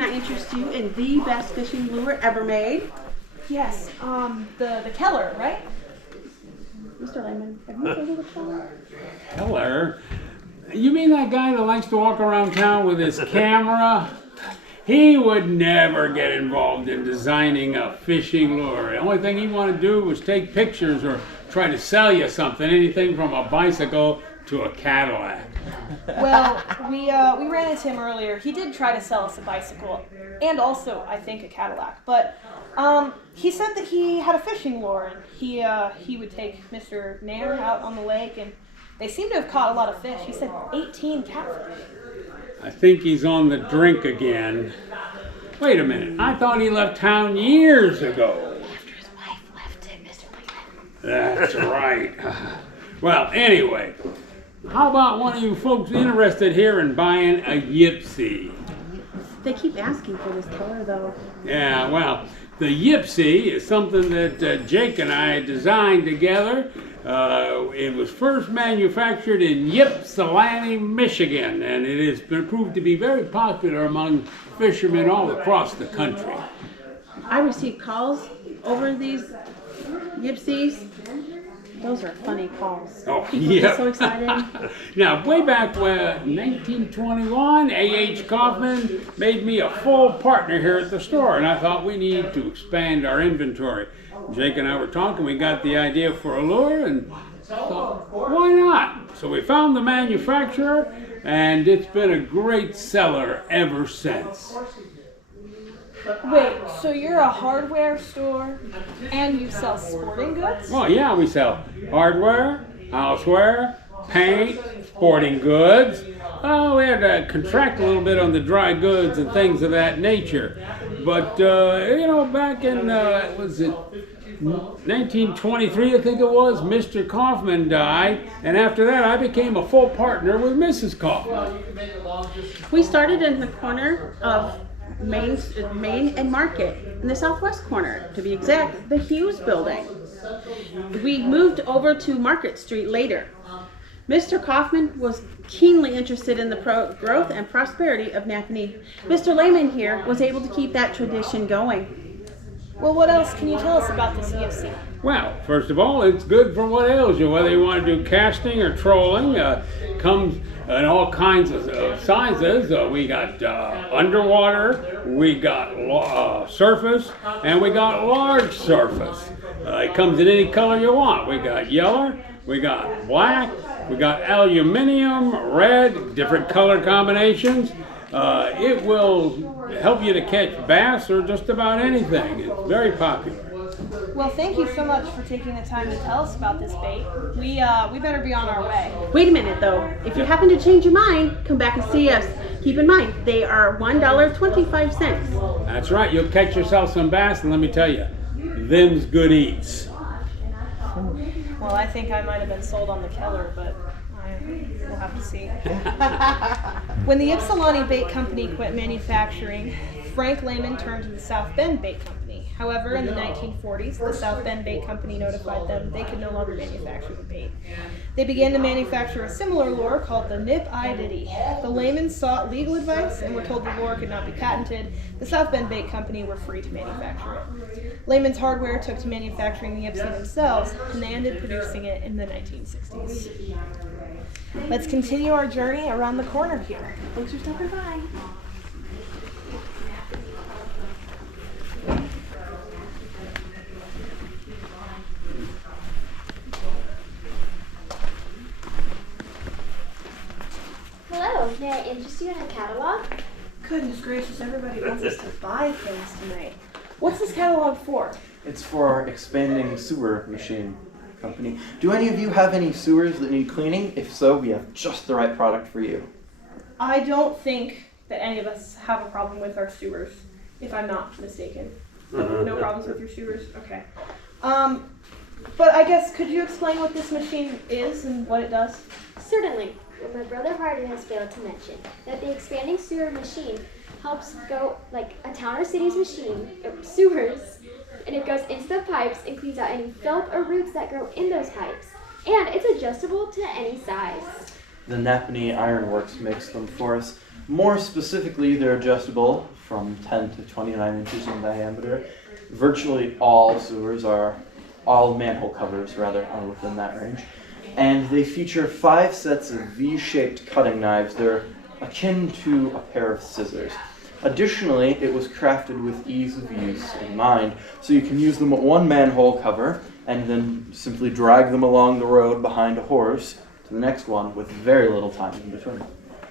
can I interest you in the best fishing lure ever made? Yes, the Keller, right? Mr. Lehman, have you heard of the Keller? Keller? You mean that guy that likes to walk around town with his camera? He would never get involved in designing a fishing lure. The only thing he wanted to do was take pictures or try to sell you something, anything from a bicycle to a Cadillac. Well, we ran into him earlier. He did try to sell us a bicycle, and also, I think, a Cadillac. But he said that he had a fishing lure, and he would take Mr. Nair out on the lake, and they seem to have caught a lot of fish. He said 18 catfish. I think he's on the drink again. Wait a minute, I thought he left town years ago. After his wife left him, Mr. Lehman. That's right. Well, anyway, how about one of you folks interested here in buying a Yipsy? They keep asking for this Keller, though. Yeah, well, the Yipsy is something that Jake and I designed together. It was first manufactured in Ypsilanti, Michigan, and it has been proved to be very popular among fishermen all across the country. I received calls over these Yipsies. Those are funny calls. Oh, People yeah. get so excited. Now, way back when 1921, A.H. Kaufman made me a full partner here at the store, and I thought we need to expand our inventory. Jake and I were talking, we got the idea for a lure, and thought, why not? So we found the manufacturer, and it's been a great seller ever since. Wait, so you're a hardware store and you sell sporting goods? Well, yeah, we sell hardware, houseware, paint, sporting goods. Oh, we had to contract a little bit on the dry goods and things of that nature. But, back in, was it 1923, I think it was, Mr. Kaufman died, and after that I became a full partner with Mrs. Kaufman. We started in the corner of Main and Market, in the southwest corner, to be exact, the Hughes building. We moved over to Market Street later. Mr. Kaufman was keenly interested in the growth and prosperity of Nappanee. Mr. Lehman here was able to keep that tradition going. Well, what else can you tell us about this EFC? Well, first of all, it's good for what ails you, whether you want to do casting or trolling. Comes in all kinds of sizes. We got underwater, we got surface, and we got large surface. It comes in any color you want. We got yellow, we got black, we got aluminium, red, different color combinations. It will help you to catch bass or just about anything. It's very popular. Well, thank you so much for taking the time to tell us about this bait. We better be on our way. Wait a minute though, if you happen to change your mind, come back and see us. Keep in mind, they are $1.25. That's right, you'll catch yourself some bass, and let me tell you, them's good eats. Well, I think I might have been sold on the Keller, but we'll have to see. When the Ypsilanti Bait Company quit manufacturing, Frank Lehman turned to the South Bend Bait Company. However, in the 1940s, the South Bend Bait Company notified them they could no longer manufacture the bait. They began to manufacture a similar lure called the Nip-I Diddy. The Lehmans sought legal advice and were told the lure could not be patented. The South Bend Bait Company were free to manufacture it. Lehman's hardware took to manufacturing the Yipsy themselves, and they ended producing it in the 1960s. Let's continue our journey around the corner here. Thanks for stopping by. Hello, may I interest you in a catalog? Goodness gracious, everybody wants us to buy things tonight. What's this catalog for? It's for our expanding sewer machine company. Do any of you have any sewers that need cleaning? If so, we have just the right product for you. I don't think that any of us have a problem with our sewers, if I'm not mistaken. No problems with your sewers? Okay. But I guess, could you explain what this machine is and what it does? Certainly. Well, my brother Hardy has failed to mention that the expanding sewer machine helps go like a town or city's machine, sewers, and it goes into the pipes and cleans out any filth or roots that grow in those pipes. And it's adjustable to any size. The Nappanee Iron Works makes them for us. More specifically, they're adjustable from 10 to 29 inches in diameter. Virtually all sewers all manhole covers rather, are within that range. And they feature 5 sets of V-shaped cutting knives. They're akin to a pair of scissors. Additionally, it was crafted with ease of use in mind, so you can use them at one manhole cover and then simply drag them along the road behind a horse to the next one with very little time in between.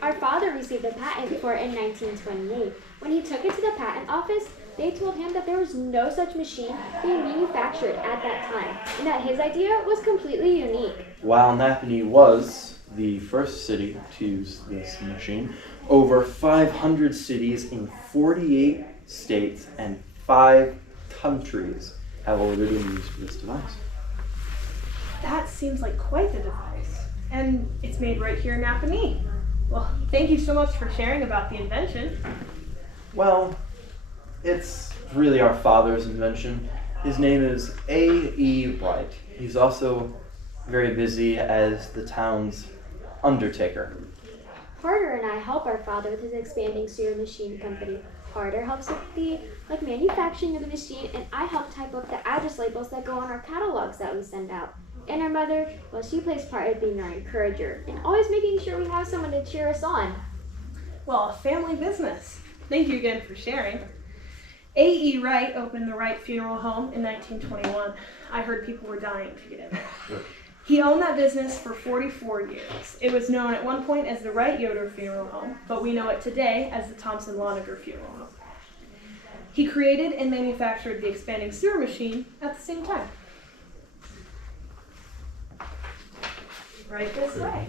Our father received a patent for it in 1928. When he took it to the patent office, they told him that there was no such machine being manufactured at that time, and that his idea was completely unique. While Nappanee was the first city to use this machine, over 500 cities in 48 states and 5 countries have already been used for this device. That seems like quite the device. And it's made right here in Nappanee. Well, thank you so much for sharing about the invention. Well, it's really our father's invention. His name is A.E. Wright. He's also very busy as the town's undertaker. Carter and I help our father with his expanding sewer machine company. Carter helps with the manufacturing of the machine, and I help type up the address labels that go on our catalogs that we send out. And our mother, well, she plays part of being our encourager and always making sure we have someone to cheer us on. Well, a family business. Thank you again for sharing. A.E. Wright opened the Wright Funeral Home in 1921. I heard people were dying to get in. He owned that business for 44 years. It was known at one point as the Wright Yoder Funeral Home, but we know it today as the Thompson Lonergan Funeral Home. He created and manufactured the expanding sewer machine at the same time. Right this way.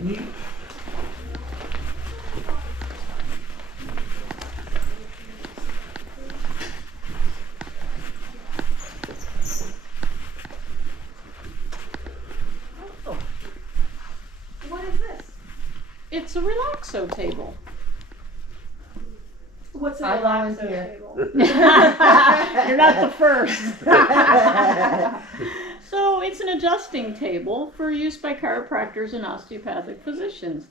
What is this? It's a relaxo table. What's a I relaxo volunteer. table? You're not the first. So it's an adjusting table for use by chiropractors and osteopathic physicians.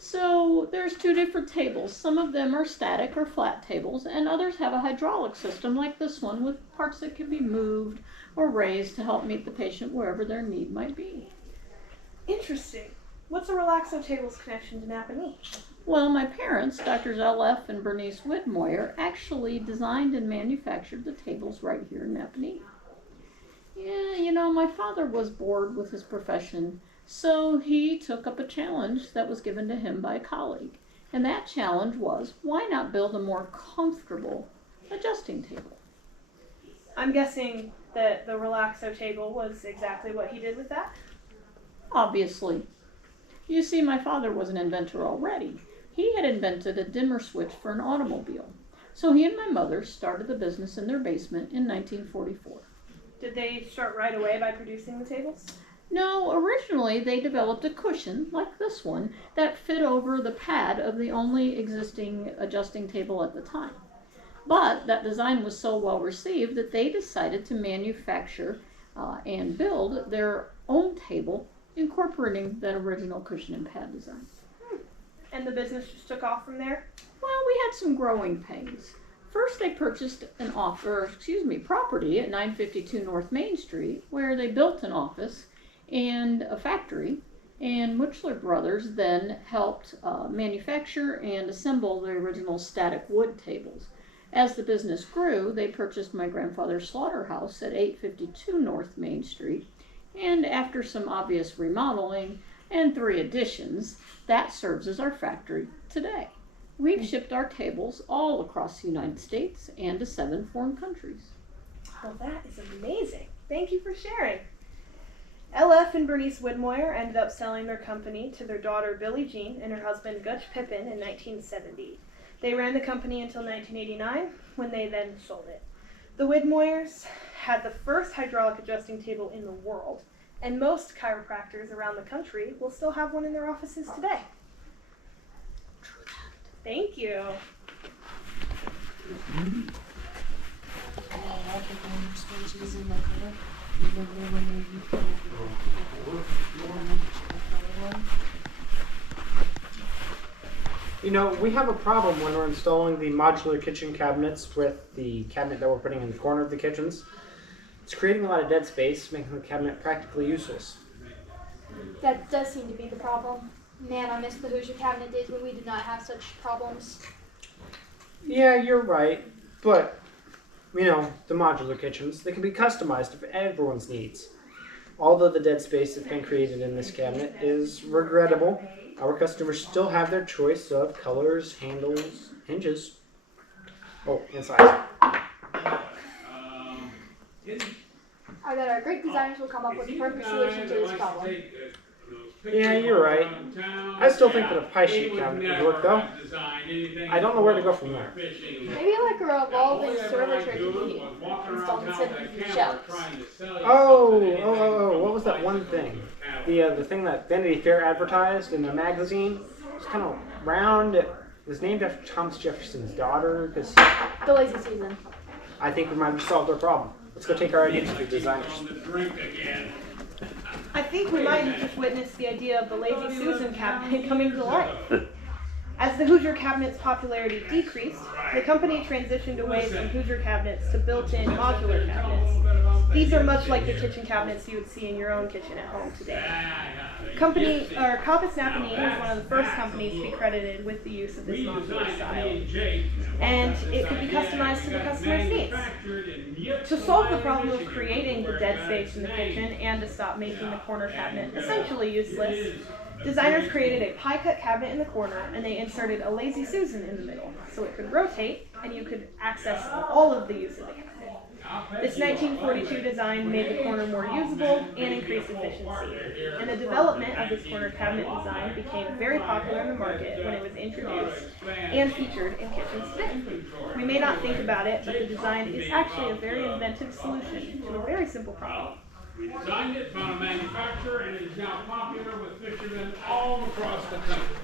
So there's 2 different tables. Some of them are static or flat tables, and others have a hydraulic system like this one with parts that can be moved or raised to help meet the patient wherever their need might be. Interesting. What's a relaxo table's connection to Nappanee? Well, my parents, Drs. L.F. and Bernice Whitmoyer, actually designed and manufactured the tables right here in Nappanee. Yeah, my father was bored with his profession, so he took up a challenge that was given to him by a colleague. And that challenge was, why not build a more comfortable adjusting table? I'm guessing that the relaxo table was exactly what he did with that? Obviously. You see, my father was an inventor already. He had invented a dimmer switch for an automobile. So he and my mother started the business in their basement in 1944. Did they start right away by producing the tables? No, originally they developed a cushion, like this one, that fit over the pad of the only existing adjusting table at the time. But that design was so well received that they decided to manufacture and build their own table, incorporating that original cushion and pad design. And the business just took off from there? Well, we had some growing pains. First, they purchased property at 952 North Main Street, where they built an office and a factory, and Muchler Brothers then helped manufacture and assemble the original static wood tables. As the business grew, they purchased my grandfather's slaughterhouse at 852 North Main Street, and after some obvious remodeling and 3 additions, that serves as our factory today. We've shipped our tables all across the United States and to 7 foreign countries. Well, that is amazing. Thank you for sharing. LF and Bernice Whitmoyer ended up selling their company to their daughter Billie Jean and her husband Gutch Pippin in 1970. They ran the company until 1989, when they then sold it. The Whitmoyers had the first hydraulic adjusting table in the world, and most chiropractors around the country will still have one in their offices today. Thank you. You know, we have a problem when we're installing the modular kitchen cabinets with the cabinet that we're putting in the corner of the kitchens. It's creating a lot of dead space, making the cabinet practically useless. That does seem to be the problem. Man, I miss the Hoosier cabinet days when we did not have such problems. Yeah, you're right, but, you know, the modular kitchens, they can be customized for everyone's needs. Although the dead space that's been created in this cabinet is regrettable, our customers still have their choice of colors, handles, hinges. Oh, and size. I bet our great designers will come up with the perfect solution to this problem. Yeah, you're right. I still think that a pie sheet cabinet would work, though. I don't know where to go from there. Maybe like a revolving server tray could be installed instead of the shelves. Oh, what was that one thing? The thing that Vanity Fair advertised in the magazine? It's kind of round. It was named after Thomas Jefferson's daughter. Cause The lazy Susan. I think we might have solved our problem. Let's go take our ideas to the designers. I think we might have just witnessed the idea of the Lazy Susan cabinet coming to life. As the Hoosier cabinet's popularity decreased, the company transitioned away from Hoosier cabinets to built-in modular cabinets. These are much like the kitchen cabinets you would see in your own kitchen at home today. Compass Nappanee was one of the first companies to be credited with the use of this modular style, and it could be customized to the customer's needs. To solve the problem of creating the dead space in the kitchen and to stop making the corner cabinet essentially useless, designers created a pie-cut cabinet in the corner, and they inserted a Lazy Susan in the middle, so it could rotate and you could access all of the use of the cabinet. This 1942 design made the corner more usable and increased efficiency, and the development of this corner cabinet design became very popular in the market when it was introduced and featured in kitchens today. We may not think about it, but the design is actually a very inventive solution to a very simple problem. We designed it, found a manufacturer, and it is now popular with fishermen all across the country.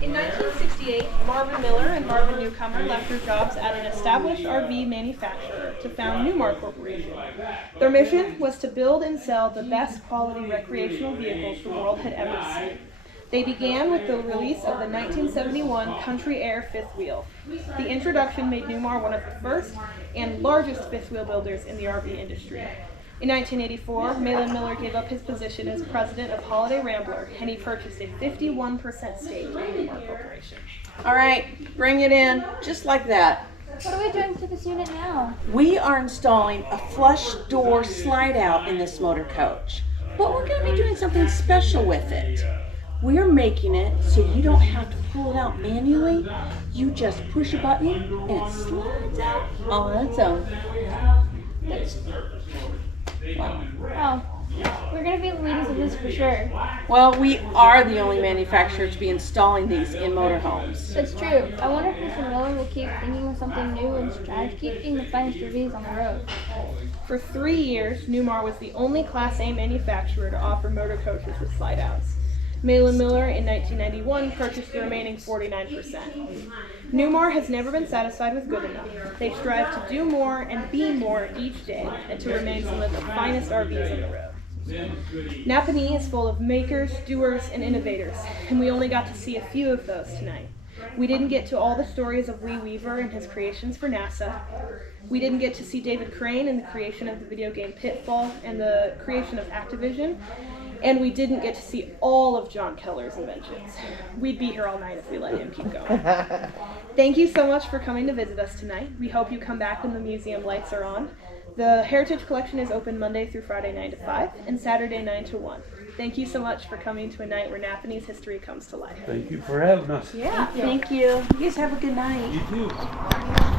In 1968, Marvin Miller and Marvin Newcomer left their jobs at an established RV manufacturer to found Newmar Corporation. Their mission was to build and sell the best quality recreational vehicles the world had ever seen. They began with the release of the 1971 Country Air fifth wheel. The introduction made Newmar one of the first and largest fifth wheel builders in the RV industry. In 1984, Malin Miller gave up his position as president of Holiday Rambler, and he purchased a 51% stake in Newmar Corporation. All right, bring it in, just like that. What are we doing to this unit now? We are installing a flush door slide out in this motor coach, but we're going to be doing something special with it. We're making it so you don't have to pull it out manually. You just push a button and it slides out on its own. Oh, we're going to be the leaders of this for sure. Well, we are the only manufacturer to be installing these in motorhomes. That's true. I wonder if Mr. Miller will keep thinking of something new and strive to keep being the finest RVs on the road. For 3 years, Newmar was the only Class A manufacturer to offer motor coaches with slide outs. Malin Miller in 1991 purchased the remaining 49%. Newmar has never been satisfied with good enough. They strive to do more and be more each day and to remain some of the finest RVs on the road. Nappanee is full of makers, doers, and innovators, and we only got to see a few of those tonight. We didn't get to all the stories of Lee Weaver and his creations for NASA. We didn't get to see David Crane and the creation of the video game Pitfall and the creation of Activision. And we didn't get to see all of John Keller's inventions. We'd be here all night if we let him keep going. Thank you so much for coming to visit us tonight. We hope you come back when the museum lights are on. The Heritage Collection is open Monday through Friday 9 to 5 and Saturday 9 to 1. Thank you so much for coming to a night where Nappanee's history comes to life. Thank you for having us. Yeah. Thank you. You guys have a good night. You too.